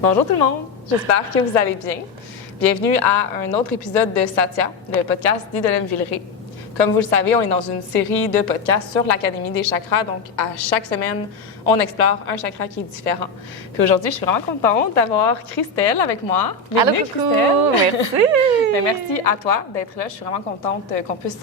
Bonjour tout le monde, j'espère que vous allez bien. Bienvenue à un autre épisode de Satya, le podcast d'Idolène Villeray. Comme vous le savez, on est dans une série de podcasts sur l'Académie des chakras, donc à chaque semaine, on explore un chakra qui est différent. Puis aujourd'hui, je suis vraiment contente d'avoir Christelle avec moi. Bienvenue, Christelle. Merci! Bien, merci à toi d'être là. Je suis vraiment contente qu'on puisse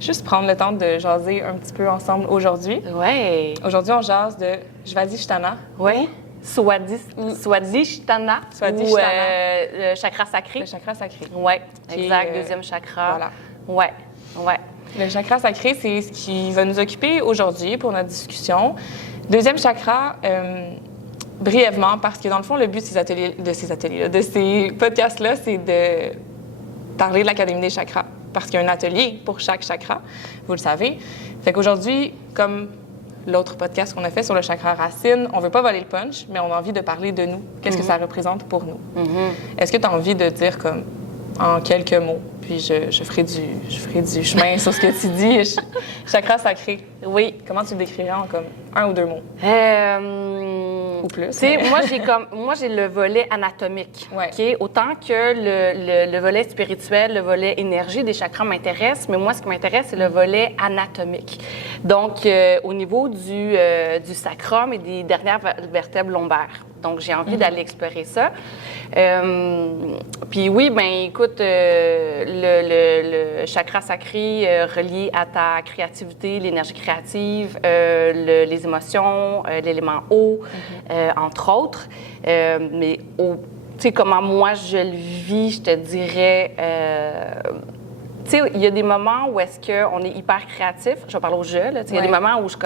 juste prendre le temps de jaser un petit peu ensemble aujourd'hui. Oui. Aujourd'hui, on jase de Svadhisthana. Oui. Swadhisthana. Swadhisthana. Ou le chakra sacré. Le chakra sacré. Oui, exact. Et, deuxième chakra. Voilà. Ouais. Ouais. Le chakra sacré, c'est ce qui va nous occuper aujourd'hui pour notre discussion. Deuxième chakra, brièvement, parce que dans le fond, le but de ces podcasts-là, c'est de parler de l'Académie des chakras, parce qu'il y a un atelier pour chaque chakra, vous le savez. Fait qu'aujourd'hui, comme l'autre podcast qu'on a fait sur le chakra racine, on veut pas voler le punch, mais on a envie de parler de nous. Qu'est-ce que ça représente pour nous? Est-ce que tu as envie de dire comme en quelques mots, puis je ferai du chemin sur ce que tu dis. Chakra sacré. Oui. Comment tu le décrirais en comme un ou deux mots? Ou plus. Tu sais, moi, j'ai le volet anatomique. Ouais. OK? Autant que le volet spirituel, le volet énergie des chakras m'intéresse, mais moi, ce qui m'intéresse, c'est le volet anatomique. Donc, au niveau du sacrum et des dernières vertèbres lombaires. Donc, j'ai envie d'aller explorer ça. Puis oui, ben écoute, le chakra sacré relié à ta créativité, l'énergie créative, les émotions, l'élément eau, entre autres. Mais tu sais, comment moi je le vis, je te dirais... tu sais, il y a des moments où est-ce qu'on est hyper créatif. Je vais parler au jeu, là. Il y a des moments où je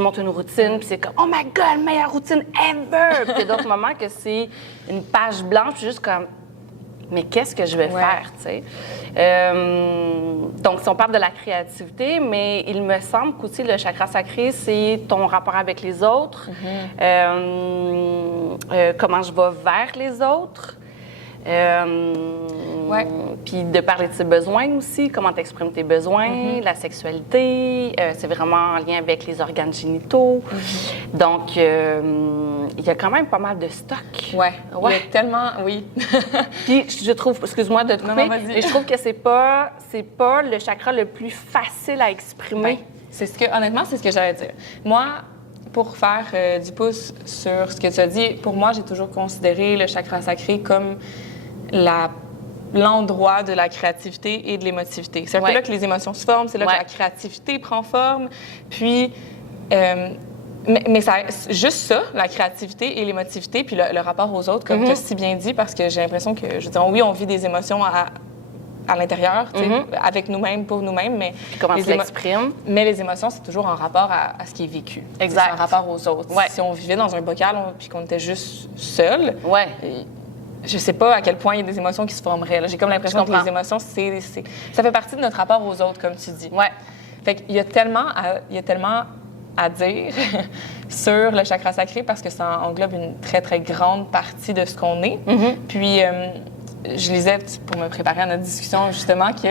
monte une routine, puis c'est comme « Oh my God, meilleure routine ever! » Puis il y a d'autres moments que c'est une page blanche, puis juste comme « Mais qu'est-ce que je vais faire? » tu sais. Donc, si on parle de la créativité, mais il me semble qu'aussi le chakra sacré, c'est ton rapport avec les autres, comment je vais vers les autres. Puis de parler de ses besoins aussi, comment tu exprimes tes besoins, la sexualité, c'est vraiment en lien avec les organes génitaux. Donc, il y a quand même pas mal de stock. Ouais. Il y a tellement... Oui. Puis je trouve, excuse-moi de te couper, mais je trouve que c'est pas le chakra le plus facile à exprimer. Ben, honnêtement, c'est ce que j'allais dire. Moi, pour faire du pouce sur ce que tu as dit, pour moi, j'ai toujours considéré le chakra sacré comme l'endroit de la créativité et de l'émotivité. C'est un peu là que les émotions se forment, c'est là que la créativité prend forme. Puis, mais juste ça, la créativité et l'émotivité, puis le rapport aux autres, comme tu as si bien dit, parce que j'ai l'impression que, je veux dire, oui, on vit des émotions à l'intérieur, avec nous-mêmes, pour nous-mêmes, mais... Puis comment tu l'exprimes. Mais les émotions, c'est toujours en rapport à ce qui est vécu. Exact. C'est en rapport aux autres. Ouais. Si on vivait dans un bocal puis qu'on était juste seul, Ouais. je sais pas à quel point il y a des émotions qui se formeraient. Là. J'ai comme l'impression que les émotions, ça fait partie de notre rapport aux autres, comme tu dis. Ouais. Fait qu'il y a tellement à dire sur le chakra sacré parce que ça englobe une très, très grande partie de ce qu'on est. Puis... je lisais, pour me préparer à notre discussion, justement, que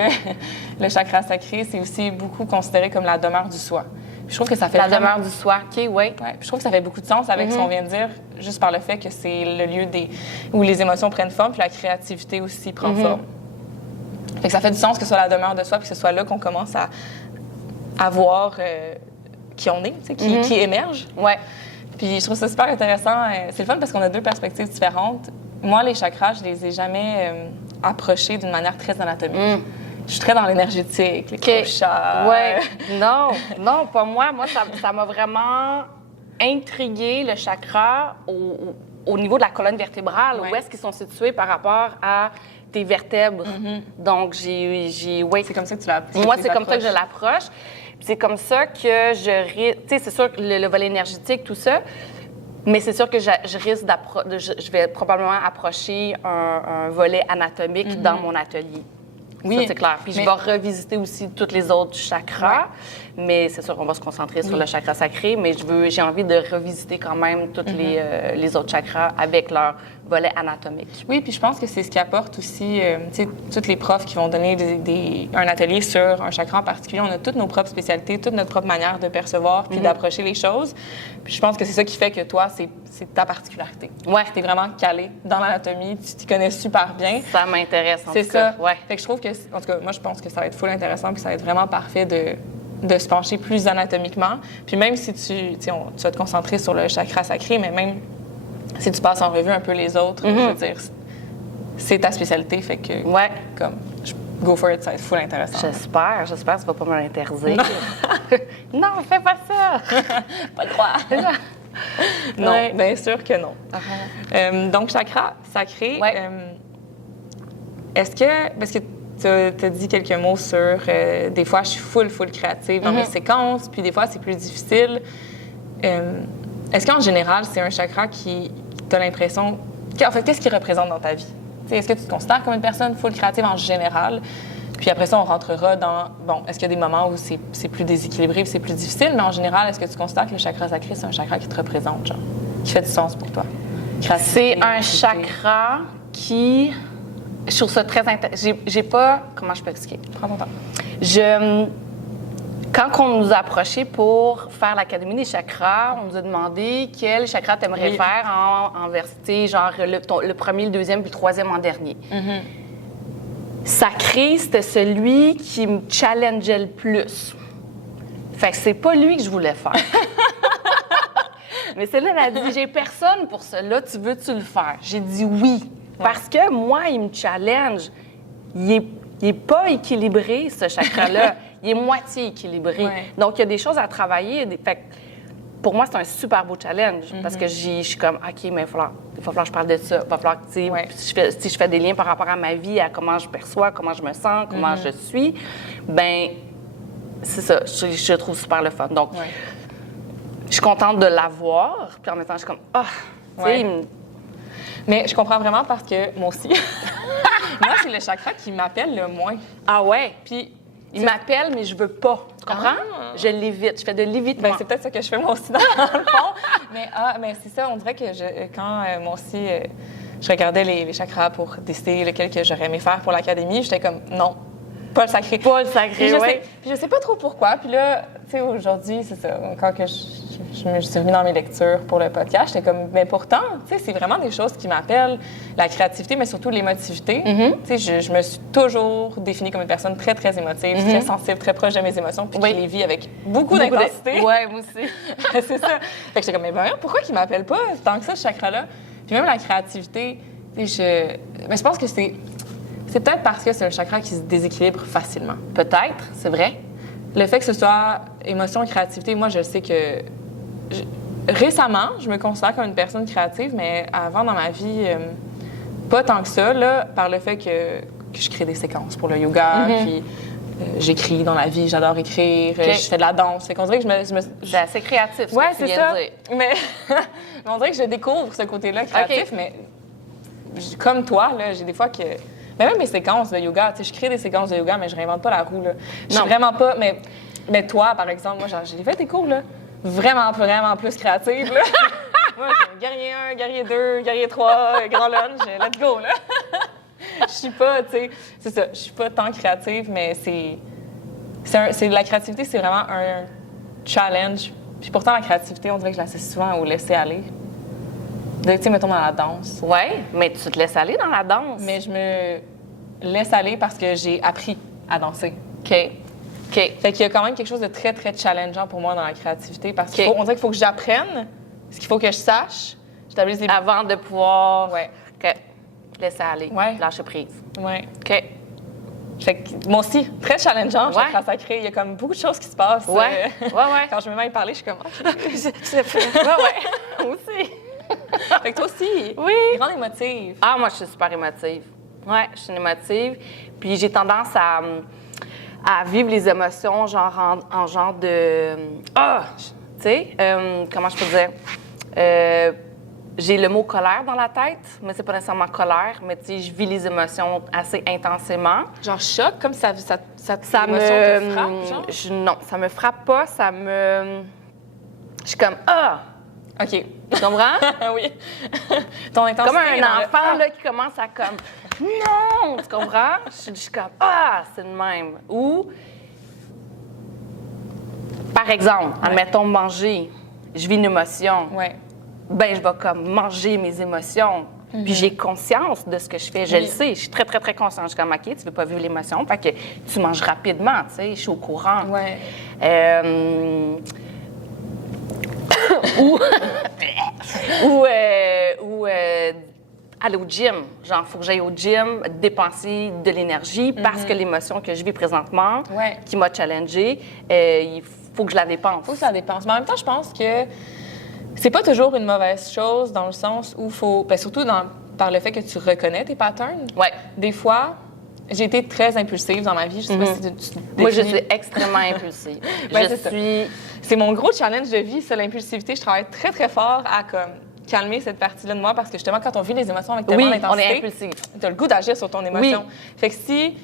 le chakra sacré, c'est aussi beaucoup considéré comme la demeure du soi. Puis je trouve que ça fait demeure du soi, OK, oui. Ouais, puis je trouve que ça fait beaucoup de sens avec ce qu'on vient de dire, juste par le fait que c'est le lieu où les émotions prennent forme, puis la créativité aussi prend forme. Fait que ça fait du sens que ce soit la demeure de soi, puis que ce soit là qu'on commence à voir qui on est, qui émerge. Ouais. Puis je trouve ça super intéressant. C'est le fun parce qu'on a deux perspectives différentes. Moi, les chakras, je les ai jamais approchés d'une manière très anatomique. Je suis très dans l'énergétique, les crochets. Oui. Non, pas moi. Moi, ça m'a vraiment intrigué, le chakra, au niveau de la colonne vertébrale. Où est-ce qu'ils sont situés par rapport à tes vertèbres? Donc, oui. C'est comme ça que tu l'approches. Moi, c'est comme ça que je l'approche. Puis c'est comme ça que tu sais, c'est sûr que le volet énergétique, tout ça. Mais c'est sûr que je risque je vais probablement approcher un volet anatomique dans mon atelier. Oui, ça, c'est clair. Puis je vais revisiter aussi tous les autres chakras. Mais c'est sûr qu'on va se concentrer sur le chakra sacré. Mais j'ai envie de revisiter quand même tous les autres chakras avec leur volet anatomique. Oui, puis je pense que c'est ce qui apporte aussi, tu sais, toutes les profs qui vont donner un atelier sur un chakra en particulier. On a toutes nos propres spécialités, toute notre propre manière de percevoir puis d'approcher les choses. Puis je pense que c'est ça qui fait que toi, c'est ta particularité. Ouais. Tu es vraiment calé dans l'anatomie, tu t'y connais super bien. Ça m'intéresse, en tout cas. C'est ça. Ouais. Fait que je trouve que, en tout cas, moi, je pense que ça va être full intéressant puis ça va être vraiment parfait de se pencher plus anatomiquement. Puis même si tu vas te concentrer sur le chakra sacré, mais même si tu passes en revue un peu les autres, je veux dire, c'est ta spécialité, fait que, comme, go for it, ça va être full intéressant. J'espère que ça va pas me l'interdire. Non, fais pas ça! Pas le droit. Non, Ouais. bien sûr que non. Donc, chakra sacré, est-ce que, parce que tu as dit quelques mots sur, des fois, je suis full créative dans mes séquences, puis des fois, c'est plus difficile. Est-ce qu'en général, c'est un chakra qui t'a l'impression... En fait, qu'est-ce qu'il représente dans ta vie? T'sais, est-ce que tu te considères comme une personne full créative en général? Puis après ça, on rentrera dans... Bon, est-ce qu'il y a des moments où c'est plus déséquilibré, c'est plus difficile? Mais en général, est-ce que tu considères que le chakra sacré, c'est un chakra qui te représente, genre, qui fait du sens pour toi? C'est un chakra qui... Je trouve ça très intéressant. J'ai pas... Comment je peux expliquer? Prends ton temps. Quand on nous a approchés pour faire l'Académie des chakras, on nous a demandé quel chakra tu aimerais faire en versité, genre le premier, le deuxième, puis le troisième en dernier. Sacré, c'était celui qui me challengeait le plus. Fait que c'est pas lui que je voulais faire. Mais celle-là, elle a dit, j'ai personne pour cela, tu veux-tu le faire? J'ai dit oui. Parce que moi, il me challenge. Il est pas équilibré, ce chakra-là. Il est moitié équilibré. Ouais. Donc, il y a des choses à travailler. Fait que pour moi, c'est un super beau challenge parce que je suis comme, OK, mais il va falloir que je parle de ça. Il va falloir que, tu sais, si je fais des liens par rapport à ma vie, à comment je perçois, comment je me sens, comment je suis, ben c'est ça. Je le trouve super le fun. Donc, je suis contente de l'avoir. Puis en même temps, je suis comme, tu sais, Mais je comprends vraiment parce que moi aussi, moi, c'est le chakra qui m'appelle le moins. Ah ouais? Puis, il m'appelle, mais je veux pas. Tu comprends? Je l'évite. Je fais de l'évitement. Ben, c'est peut-être ça que je fais moi aussi dans le fond. Mais c'est ça, on dirait que quand moi aussi, je regardais les chakras pour décider lequel que j'aurais aimé faire pour l'académie, j'étais comme, non, pas le sacré. Pas le sacré, oui. Puis je sais pas trop pourquoi. Puis là, tu sais, aujourd'hui, c'est ça, quand que je me suis remis dans mes lectures pour le podcast, j'étais comme, mais pourtant, tu sais, c'est vraiment des choses qui m'appellent, la créativité, mais surtout l'émotivité. Tu sais, je me suis toujours définie comme une personne très, très émotive, très sensible, très proche de mes émotions, puis qui les vit avec beaucoup d'intensité. Oui, moi aussi. C'est ça. Fait que j'étais comme, mais voyons, pourquoi qu'il m'appelle pas tant que ça, ce chakra-là? Puis même la créativité, tu sais, mais je pense que c'est peut-être parce que c'est un chakra qui se déséquilibre facilement. Peut-être, c'est vrai. Le fait que ce soit émotion et créativité, moi, je sais que... Récemment, je me considère comme une personne créative, mais avant, dans ma vie, pas tant que ça, là, par le fait que je crée des séquences pour le yoga, puis j'écris dans la vie, j'adore écrire, je fais de la danse. Fait qu'on dirait que C'est assez créatif, ce ouais, que tu c'est viens ça. de dire. Mais on dirait que je découvre ce côté-là créatif, mais comme toi, là, j'ai des fois que... Mais même mes séquences de yoga, tu sais, je crée des séquences de yoga, mais je réinvente pas la roue, là. Je suis vraiment pas... Mais toi, par exemple, moi, j'ai fait des cours, là, vraiment plus créatives, là. Moi, j'ai guerrier 1, guerrier 2, guerrier 3, grand lunch, let's go, là. Je suis pas, tu sais... C'est ça, je suis pas tant créative, mais la créativité, c'est vraiment un challenge. Puis pourtant, la créativité, on dirait que je l'associe souvent au laisser aller. Tu sais, mettons dans la danse. Oui, mais tu te laisses aller dans la danse. Mais je me laisse aller parce que j'ai appris à danser. OK. Fait qu'il y a quand même quelque chose de très, très challengeant pour moi dans la créativité parce qu'on dirait qu'il faut que j'apprenne ce qu'il faut que je sache. J'établisse des... Avant de pouvoir... Ouais. OK. Laisser aller. Ouais. Lâcher prise. Ouais. OK. Fait que moi aussi, très challengeant, je suis sacrée. Il y a comme beaucoup de choses qui se passent. Ouais. Quand je me mets à y parler, je suis comme... Ouais. Aussi. Fait que toi aussi, grande émotive. Ah, moi, je suis super émotive. Ouais, je suis une émotive. Puis j'ai tendance à vivre les émotions genre en genre de... tu sais, comment je peux dire? J'ai le mot colère dans la tête, mais c'est pas nécessairement colère, mais tu sais, je vis les émotions assez intensément. Genre choc, comme ça Ça l'émotion te frappe, genre? Non, ça me frappe pas, ça me... Je suis comme, OK. Tu comprends? Oui. Ton intensité. Comme un est dans le- enfant là, qui commence à comme non! Tu comprends? Je suis comme ah, c'est le même. Ou, par exemple, admettons manger, je vis une émotion. Ouais. Ben, je vais comme manger mes émotions. Puis j'ai conscience de ce que je fais. Je le sais. Je suis très, très, très consciente. Je suis comme, OK, tu veux pas vivre l'émotion. Fait que tu manges rapidement, tu sais. Je suis au courant. Ouais. Ou aller au gym. Genre, il faut que j'aille au gym, dépenser de l'énergie parce que l'émotion que je vis présentement, Ouais. qui m'a challengée, il faut que je la dépense. Faut que ça dépense. Mais en même temps, je pense que c'est pas toujours une mauvaise chose dans le sens où faut. Ben, surtout par le fait que tu reconnais tes patterns. Ouais. Des fois, j'ai été très impulsive dans ma vie. Je sais pas si tu Moi, je définis- suis extrêmement impulsive. Ben, je c'est ça. suis... C'est mon gros challenge de vie, ça, l'impulsivité. Je travaille très, très fort à comme calmer cette partie-là de moi parce que justement, quand on vit les émotions avec tellement Oui, on d'intensité, est impulsif. tu as le goût d'agir sur ton émotion. Fait que si,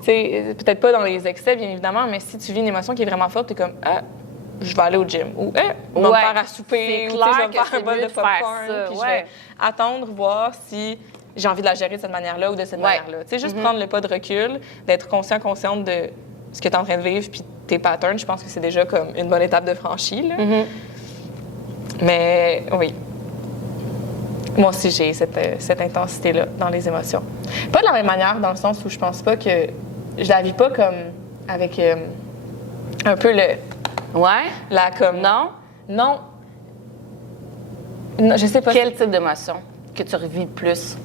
tu sais, peut-être pas dans les excès, bien évidemment, mais si tu vis une émotion qui est vraiment forte, tu es comme, ah, je vais aller au gym. Ou, on va me Ouais. faire à souper. C'est Ou, tu sais, je clair vais me faire que un c'est bol mieux de de faire popcorn. ça, Puis je ouais. vais attendre, voir si j'ai envie de la gérer de cette manière-là ou de cette Ouais. manière-là. Tu sais, juste prendre le pas de recul, d'être consciente de ce que tu es en train de vivre, puis tes patterns, je pense que c'est déjà comme une bonne étape de franchie. Là. Mais oui. Moi aussi, j'ai cette intensité-là dans les émotions. Pas de la même manière, dans le sens où je pense pas que je la vis pas comme avec un peu Ouais? la comme Non? non. Non, je sais pas. Quel type d'émotion que tu revis plus?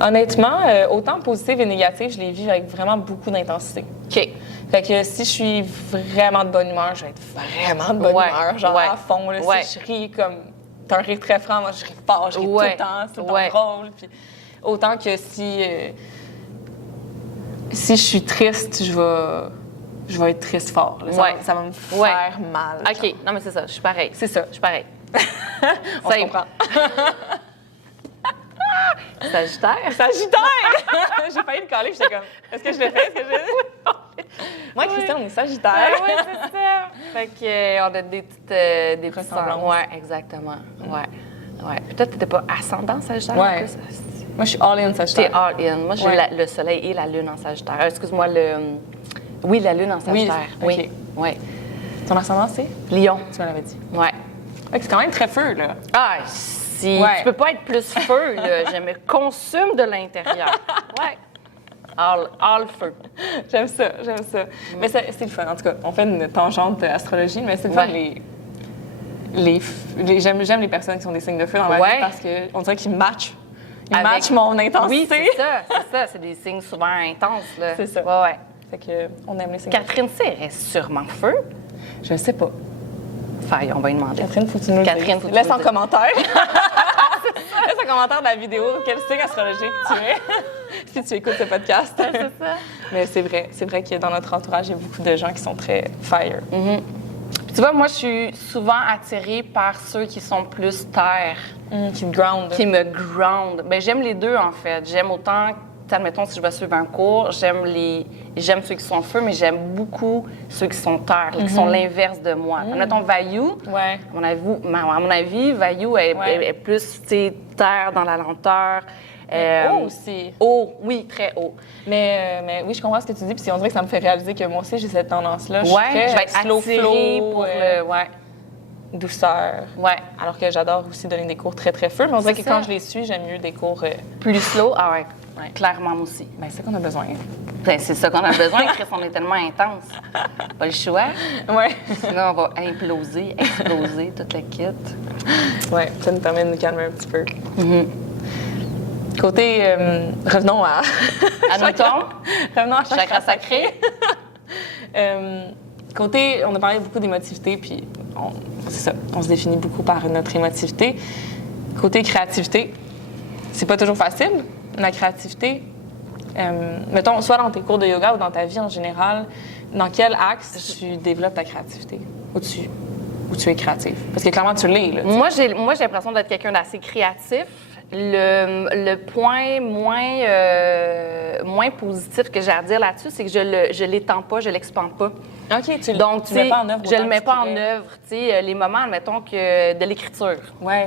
Honnêtement, autant positive et négative, je les vis avec vraiment beaucoup d'intensité. OK. Fait que si je suis vraiment de bonne humeur, je vais être vraiment de bonne Ouais, humeur, genre ouais, à fond. Là, ouais. Si je ris comme... T'as un rire très franc, moi je ris fort, je ris tout Ouais, le temps, c'est tout le temps ouais. drôle. Puis, autant que si je suis triste, je vais être triste fort. Là. Ouais. Ça va me faire Ouais. mal. OK. Non, mais c'est ça. Je suis pareil. C'est ça. Je suis pareil. On Ça se y- comprend. Sagittaire? Sagittaire! J'ai failli le caler, j'étais comme, est-ce que je l'ai fait? Est-ce que je... Moi et Christian, on est Sagittaire. Oui, c'est ça. Fait que, on a des petites Ressemblances. Ouais, exactement. Ouais. Peut-être que t'étais pas ascendant Sagittaire Ouais. en plus. Moi, je suis all-in T'es Sagittaire. all in. Moi, j'ai Ouais. le soleil et la lune en Sagittaire. Excuse-moi, oui, la lune en Sagittaire. Oui, Oui. Ouais. Ton ascendant, c'est? Lion. Tu me l'avais dit. Ouais. Fait que c'est quand même très feu, là. Ah, si. Ouais. Tu peux pas être plus feu, là. Je me consume de l'intérieur. Ouais. All feu. J'aime ça. Mais c'est le fun. En tout cas, on fait une tangente astrologie, mais c'est le fun. Ouais. J'aime les personnes qui sont des signes de feu dans ma Ouais. vie parce qu'on dirait qu'ils matchent. Ils Avec- matchent mon Oui, intensité. c'est ça. C'est des signes souvent intenses, là. C'est ça. Ouais. Fait que on aime les signes de feu. Catherine, c'est elle est sûrement feu. Je sais pas. Faille, on va lui demander. Catherine, faut que tu nous le Catherine, dises. faut que tu Laisse nous en le dises. commentaire. Laisse en commentaire de la vidéo quel signe astrologique tu es si tu écoutes ce podcast. C'est ça. Mais c'est vrai que dans notre entourage, il y a beaucoup de gens qui sont très fire. Puis tu vois, moi, je suis souvent attirée par ceux qui sont plus terre, Qui te ground. qui me ground. Bien, j'aime les deux, en fait. J'aime autant, admettons, si je vais suivre un cours, j'aime ceux qui sont feu, mais j'aime beaucoup ceux qui sont terre, qui sont l'inverse de moi. Admettons, Vaillou, Ouais. à mon avis, Vaillou est, Ouais. est plus, tu sais, terre dans la lenteur. Haut aussi. Haut, oui, très haut. Mais oui, je comprends ce que tu dis. Puis on dirait que ça me fait réaliser que moi aussi, j'ai cette tendance-là. Ouais, Je je vais être slow attirée flow, pour le... Ouais, douceur. ouais. Alors que j'adore aussi donner des cours très, très feu. Mais on dirait que C'est quand ça. je les suis, j'aime mieux des cours... Plus slow, ah ouais, clairement, moi aussi. Ben, c'est ça qu'on a besoin. Ben, c'est ça qu'on a besoin, Chris, on est tellement intense. Pas le choix. Ouais. Sinon, on va imploser, exploser, toute la kit. Ouais, ça nous permet de nous calmer un petit peu. Côté... revenons à... À Newton, Revenons à chakra sacré. Côté, on a parlé beaucoup d'émotivité, puis c'est ça, on se définit beaucoup par notre émotivité. Côté créativité, c'est pas toujours facile, la créativité. Mettons, soit dans tes cours de yoga ou dans ta vie en général, dans quel axe tu développes ta créativité? Où tu es créative? Parce que clairement, tu l'es, là. Moi, j'ai l'impression d'être quelqu'un d'assez créatif. Le point moins positif que j'ai à dire là-dessus, c'est que je l'étends pas, je l'expande pas. OK, tu Donc, le mets pas en œuvre. je le mets pas en œuvre. Tu sais, les moments, admettons, que de l'écriture. Ouais.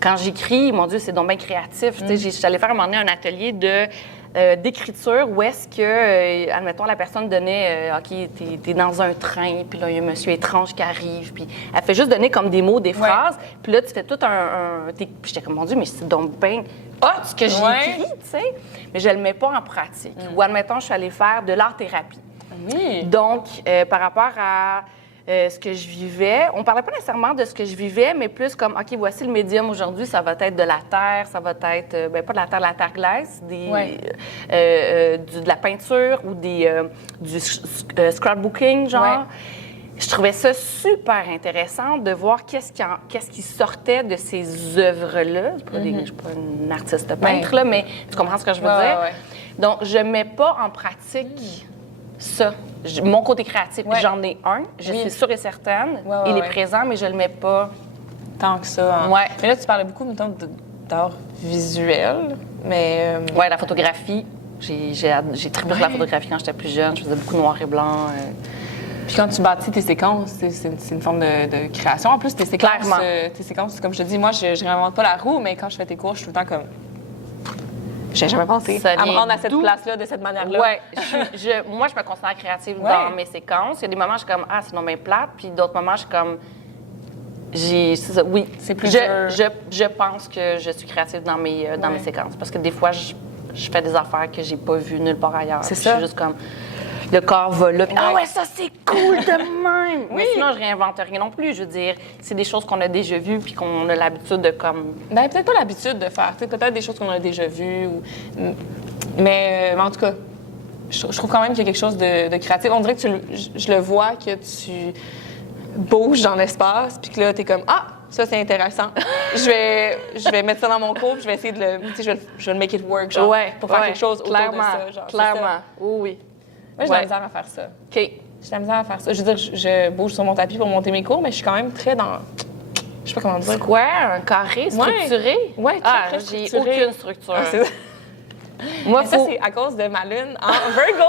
Quand j'écris, mon Dieu, c'est donc bien créatif. Tu sais, j'allais faire un moment donné un atelier d'écriture où est-ce que, admettons, la personne donnait OK, t'es dans un train, puis là, il y a un monsieur étrange qui arrive, puis elle fait juste donner comme des mots, des phrases, puis là, tu fais tout puis j'étais comme, mon Dieu, mais c'est donc bien ce que j'ai écrit, tu sais, mais je le mets pas en pratique. Ou, admettons, je suis allée faire de l'art-thérapie. Oui. Donc, par rapport à ce que je vivais. On parlait pas nécessairement de ce que je vivais, mais plus comme, OK, voici le médium aujourd'hui, ça va être de la terre, ça va être, pas de la terre glace, de la peinture ou du scrapbooking, genre. Ouais. Je trouvais ça super intéressant de voir qu'est-ce qui sortait de ces œuvres-là. Je ne suis pas une artiste peintre, là, mais tu comprends ce que je veux dire? Ouais. Donc, je ne mets pas en pratique ça. Mon côté créatif, j'en ai un, je suis sûre et certaine. Il est présent, mais je ne le mets pas tant que ça. Hein. Mais là, tu parlais beaucoup, mettons, d'art visuel, mais... Oui, la photographie. J'ai triplé sur la photographie quand j'étais plus jeune. Je faisais beaucoup noir et blanc. Puis quand tu bâtis tes séquences, c'est une forme de création. En plus, tes séquences, comme je te dis, moi, je réinvente pas la roue, mais quand je fais tes cours, je suis tout le temps comme... J'ai jamais pensé à me rendre à cette place-là, de cette manière-là. Oui. Moi, je me considère créative dans mes séquences. Il y a des moments où je suis comme, c'est non bien plate. Puis d'autres moments, je suis comme, c'est plus dur. Je pense que je suis créative dans mes séquences. Parce que des fois, je fais des affaires que j'ai pas vues nulle part ailleurs. C'est ça. Je suis juste comme, le corps va là. Puis, ça, c'est cool de même. Mais sinon, je réinvente rien non plus. Je veux dire, c'est des choses qu'on a déjà vues puis qu'on a l'habitude de comme... Bien, peut-être pas l'habitude de faire. Peut-être des choses qu'on a déjà vues. Mais en tout cas, je trouve quand même qu'il y a quelque chose de créatif. On dirait que je le vois que tu bouges dans l'espace puis que là, t'es comme, ça, c'est intéressant. je vais mettre ça dans mon cours puis je vais essayer de le... Je vais le make it work, genre, pour faire quelque chose autour de ça. Genre, clairement. Oui. Moi, j'ai de la misère à faire ça. OK. J'ai de la misère à faire ça. Je veux dire, je bouge sur mon tapis pour monter mes cours, mais je suis quand même très dans... Je sais pas comment dire. Square, un carré, structuré? Oui, très j'ai structuré. aucune structure. Moi, ça, c'est à cause de ma lune en Virgo.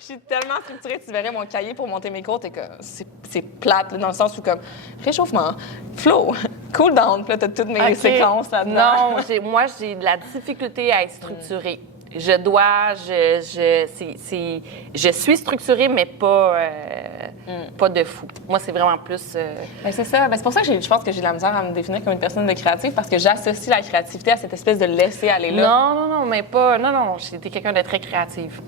Je suis tellement structurée. Tu verrais mon cahier pour monter mes cours, c'est plate, là, dans le sens où, comme, réchauffement, flow, cool down. Puis là, t'as toutes mes séquences là-dedans. Non, moi, j'ai de la difficulté à être structurée. Je suis structurée, mais pas de fou. Moi, c'est vraiment plus... Ben, c'est ça. Ben, c'est pour ça que je pense que j'ai de la misère à me définir comme une personne de créative, parce que j'associe la créativité à cette espèce de laisser aller là. Non, mais pas... Non, j'étais quelqu'un de très créative.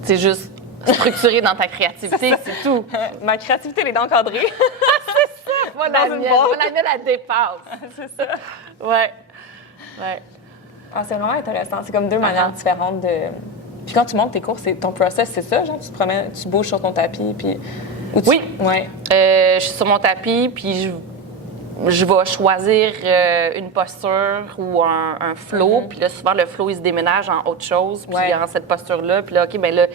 C'est juste structuré dans ta créativité, c'est tout. Ma créativité, elle est encadrée. C'est ça! Moi, la mienne, elle dépasse. C'est ça. Ouais. C'est vraiment intéressant. C'est comme deux manières différentes de... Puis quand tu montes tes cours, ton process, c'est ça? Genre, tu te promènes, tu bouges sur ton tapis, puis... Oui. Ouais. Je suis sur mon tapis, puis je vais choisir une posture ou un flow. Puis là, souvent, le flow, il se déménage en autre chose. Puis en cette posture-là. Puis là, OK, bien là,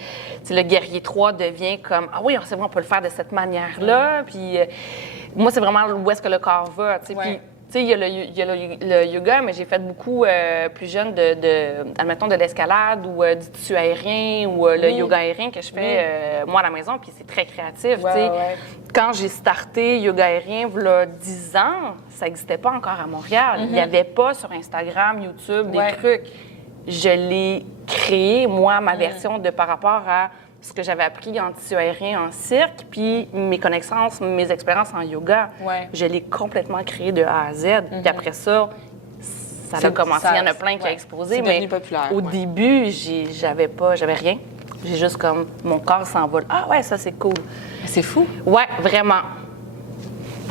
le guerrier 3 devient comme, c'est vrai, on peut le faire de cette manière-là. Puis moi, c'est vraiment où est-ce que le corps va, tu sais. Puis, tu sais, il y a le yoga, mais j'ai fait beaucoup plus jeune admettons, de l'escalade ou du tissu aérien ou le yoga aérien que je fais, moi, à la maison, puis c'est très créatif, tu sais. Quand j'ai starté yoga aérien, il y a 10 ans, ça n'existait pas encore à Montréal. Il n'y avait pas sur Instagram, YouTube, des trucs. Je l'ai créé, moi, ma version par rapport à ce que j'avais appris en tissu aérien, en cirque, puis mes connaissances, mes expériences en yoga. Je l'ai complètement créé de A à Z. Puis après ça a commencé. Il y en a plein qui ont explosé, mais populaire, au début, j'avais rien. J'ai juste comme, mon corps s'envole. Ça, c'est cool. C'est fou. Ouais, vraiment.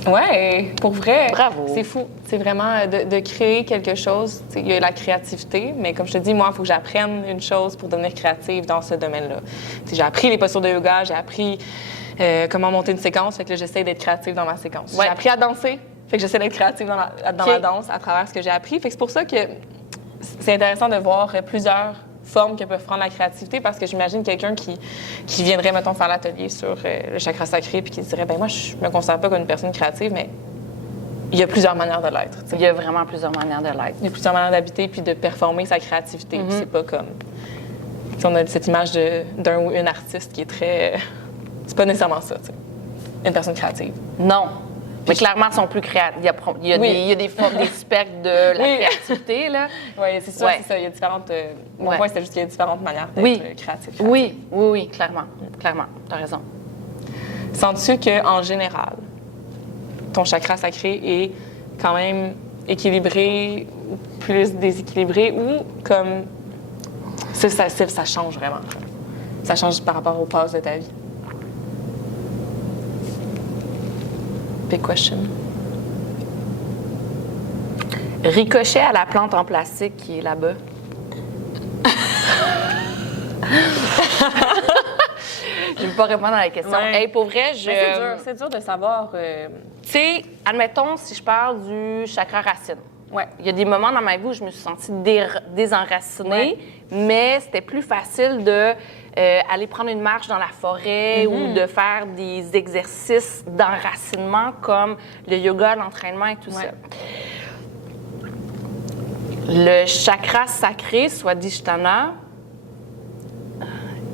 Ouais, pour vrai. Bravo. C'est fou. C'est vraiment de créer quelque chose. Il y a la créativité, mais comme je te dis, moi, il faut que j'apprenne une chose pour devenir créative dans ce domaine-là. J'ai appris les postures de yoga, j'ai appris comment monter une séquence, fait que là, j'essaie d'être créative dans ma séquence. J'ai appris à danser, fait que j'essaie d'être créative dans ma danse à travers ce que j'ai appris. Fait que c'est pour ça que c'est intéressant de voir plusieurs formes que peuvent prendre la créativité, parce que j'imagine quelqu'un qui viendrait, mettons, faire l'atelier sur le chakra sacré puis qui dirait, moi, je me considère pas comme une personne créative, mais il y a plusieurs manières de l'être. Il y a vraiment plusieurs manières de l'être. Il y a plusieurs manières d'habiter puis de performer sa créativité. Puis c'est pas comme... on a cette image d'un ou une artiste qui est très... c'est pas nécessairement ça, tu sais. Une personne créative. Non. Mais clairement, ils sont plus créatifs. Il y a des spectres de la créativité, là. Oui, c'est ça, c'est ça. Il y a différentes... Mon point, c'était juste qu'il y a différentes manières d'être créatif. Oui, clairement. Clairement, t'as raison. Sens-tu qu'en général, ton chakra sacré est quand même équilibré ou plus déséquilibré ou comme... Ça change vraiment. Ça change par rapport aux passes de ta vie. Big question. Ricochet à la plante en plastique qui est là-bas. Je ne vais pas répondre à la question. Ouais. Hey, pour vrai, C'est dur de savoir... Tu sais, admettons, si je parle du chakra racine. Ouais. Il y a des moments dans ma vie où je me suis sentie désenracinée, mais c'était plus facile de aller prendre une marche dans la forêt ou de faire des exercices d'enracinement comme le yoga, l'entraînement et tout ça. Le chakra sacré, Swadhisthana,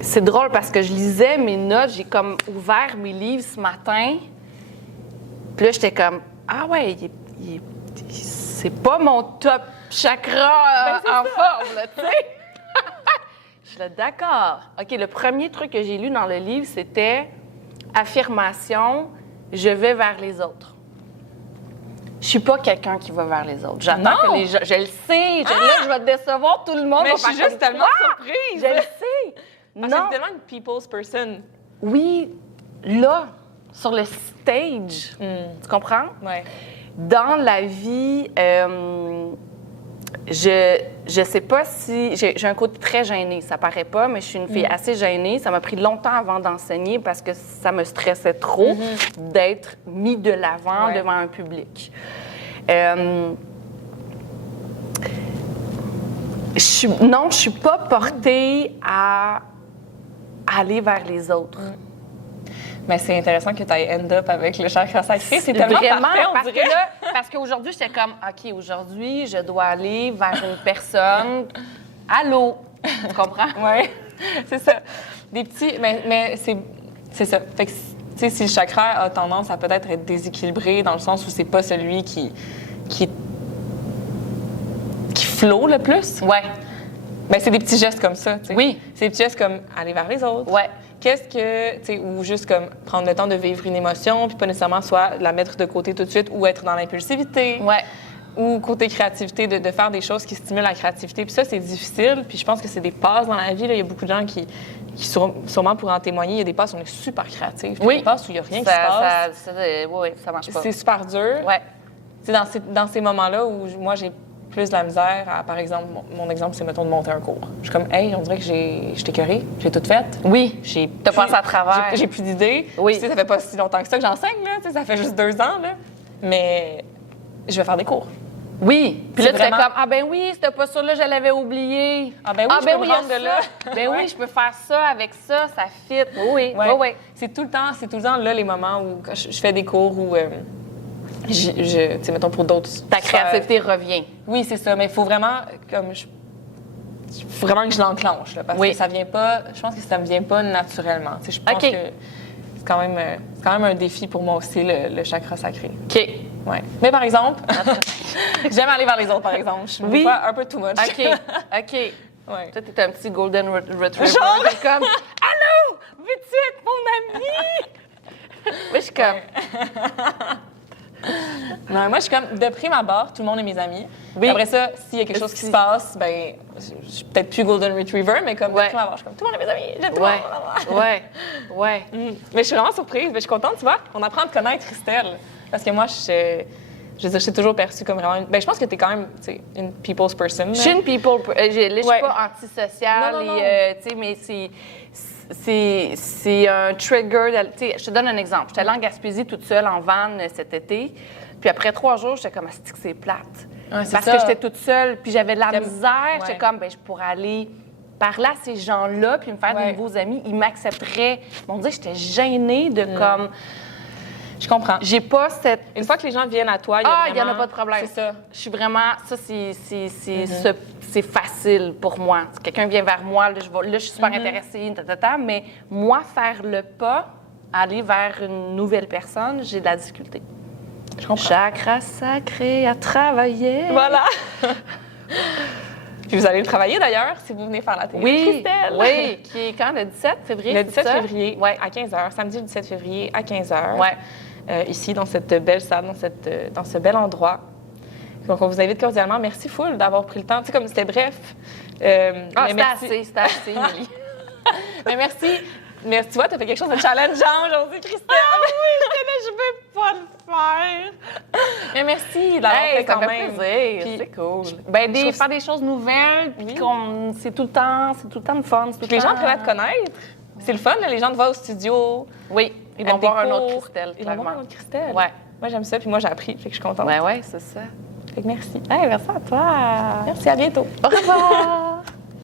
c'est drôle parce que je lisais mes notes, j'ai comme ouvert mes livres ce matin, puis là, j'étais comme, ah ouais, c'est pas mon top chakra en forme, là, tu sais. Je suis là, d'accord. OK, le premier truc que j'ai lu dans le livre, c'était affirmation, je vais vers les autres. Je suis pas quelqu'un qui va vers les autres. J'attends que les gens... Je le sais. Là, je vais décevoir tout le monde. Mais je suis juste tellement surprise. Je le sais. Parce que c'est tellement une people's person. Oui, là, sur le stage. Tu comprends? Ouais. Dans la vie, je sais pas si... J'ai un côté très gêné, ça paraît pas, mais je suis une fille assez gênée. Ça m'a pris longtemps avant d'enseigner parce que ça me stressait trop d'être mis de l'avant devant un public. Je suis pas portée à aller vers les autres. Mais c'est intéressant que tu ailles end up avec le chakra sacré. C'est tellement vraiment parfait, parce qu'aujourd'hui, j'étais comme, OK, aujourd'hui, je dois aller vers une personne. Allô? Tu comprends? Oui, c'est ça. Des petits... Mais c'est ça. Fait que, tu sais, si le chakra a tendance à peut-être être déséquilibré dans le sens où c'est pas celui qui flow le plus. Ouais. Bien, c'est des petits gestes comme ça, tu sais. Oui. C'est des petits gestes comme aller vers les autres. Ouais. Qu'est-ce que, tu sais, ou juste comme prendre le temps de vivre une émotion, puis pas nécessairement soit la mettre de côté tout de suite ou être dans l'impulsivité. Ouais. Ou côté créativité, de faire des choses qui stimulent la créativité. Puis ça, c'est difficile. Puis je pense que c'est des passes dans la vie. Là. Il y a beaucoup de gens qui sûrement pourraient en témoigner. Il y a des passes où on est super créatifs. Oui. Des passes où il n'y a rien qui se passe. Oui, ça marche pas. C'est super dur. Ouais. C'est dans ces moments-là où moi, j'ai plus de la misère à, par exemple, mon exemple, c'est, mettons, de monter un cours. Je suis comme, hey, on dirait que je t'ai écœurée, j'ai tout fait. Oui. T'as passé à travers. J'ai plus d'idées. Oui. Tu sais, ça fait pas si longtemps que ça que j'enseigne, là. Tu sais, ça fait juste 2 ans, là. Mais je vais faire des cours. Oui. Puis là, tu vraiment... fais comme, ah ben oui, cette posture-là, je l'avais oublié. Ah ben oui, je peux me rendre de là. Ben oui, je peux faire ça avec ça, ça fit. Oui. C'est tout le temps là les moments où quand je fais des cours où tu sais, mettons pour d'autres. Ta créativité revient. Oui, c'est ça. Mais il faut vraiment faut vraiment que je l'enclenche, là, parce que ça vient pas. Je pense que ça me vient pas naturellement. Tu sais, je pense que c'est quand même un défi pour moi aussi le chakra sacré. OK. Ouais. Mais par exemple, j'aime aller vers les autres, par exemple. Je me vois un peu too much. OK. Ouais. Toi, t'es un petit golden retriever. Genre? T'es comme, allô, vite, mon ami! Moi, je suis comme... Non, moi, je suis comme, de prime abord, tout le monde est mes amis. Oui. Après ça, s'il y a quelque chose qui se passe, ben, je suis peut-être plus Golden Retriever, mais comme de prime abord, je suis comme, tout le monde est mes amis, j'aime tout le monde. Ouais. Mais je suis vraiment surprise, mais je suis contente, tu vois. On apprend à te connaître, Christelle. Parce que moi, je veux dire, je t'ai toujours perçue comme vraiment... Ben, je pense que t'es quand même, tu sais, une people's person. Là. Je suis une people... je suis pas antisociale, Non. tu sais, mais c'est un trigger. Tu sais, je te donne un exemple. J'étais allée en Gaspésie toute seule en van cet été. Puis après 3 jours, j'étais comme, asti que c'est plate. Ouais, parce que j'étais toute seule, puis j'avais de la misère. Ouais. J'étais comme, ben je pourrais aller parler à ces gens-là, puis me faire de nouveaux amis. Ils m'accepteraient. On dirait que j'étais gênée de comme... Je comprends. J'ai pas cette... Une fois que les gens viennent à toi, il y en a pas de problème. C'est ça. Je suis vraiment... Ça, c'est facile pour moi. Si quelqu'un vient vers moi, là, je suis super intéressée, mais moi, faire le pas, aller vers une nouvelle personne, j'ai de la difficulté. Je comprends. Chakra sacré à travailler. Voilà. Puis vous allez le travailler d'ailleurs si vous venez faire la télé. Oui, Christelle. oui, qui est quand, le 17 février? Le 17 c'est ça? février Ouais. à 15h, samedi le 17 février à 15h. Ouais. Ici, dans cette belle salle, dans ce bel endroit. Donc, on vous invite cordialement. Merci, Full, d'avoir pris le temps. Tu sais, comme c'était bref. Mais C'était assez, Émilie. Mais merci. Mais tu vois, tu as fait quelque chose de challengeant aujourd'hui, Christelle. Je vais pas le faire. Mais merci d'avoir fait ça quand fait même. plaisir. Puis, C'est cool. Ben, trouve faire des choses nouvelles, puis c'est tout le temps de fun. Puis les gens apprennent à te connaître. C'est le fun, là, les gens te voient au studio. Oui, ils à vont tes voir un cours. autre Christelle, Ils vont voir un clairement. autre Christelle. Ouais. Moi, j'aime ça, puis moi, j'ai appris, fait que je suis contente. Ouais, c'est ça. Fait que merci. Hey, merci à toi. Merci, à bientôt. Au revoir.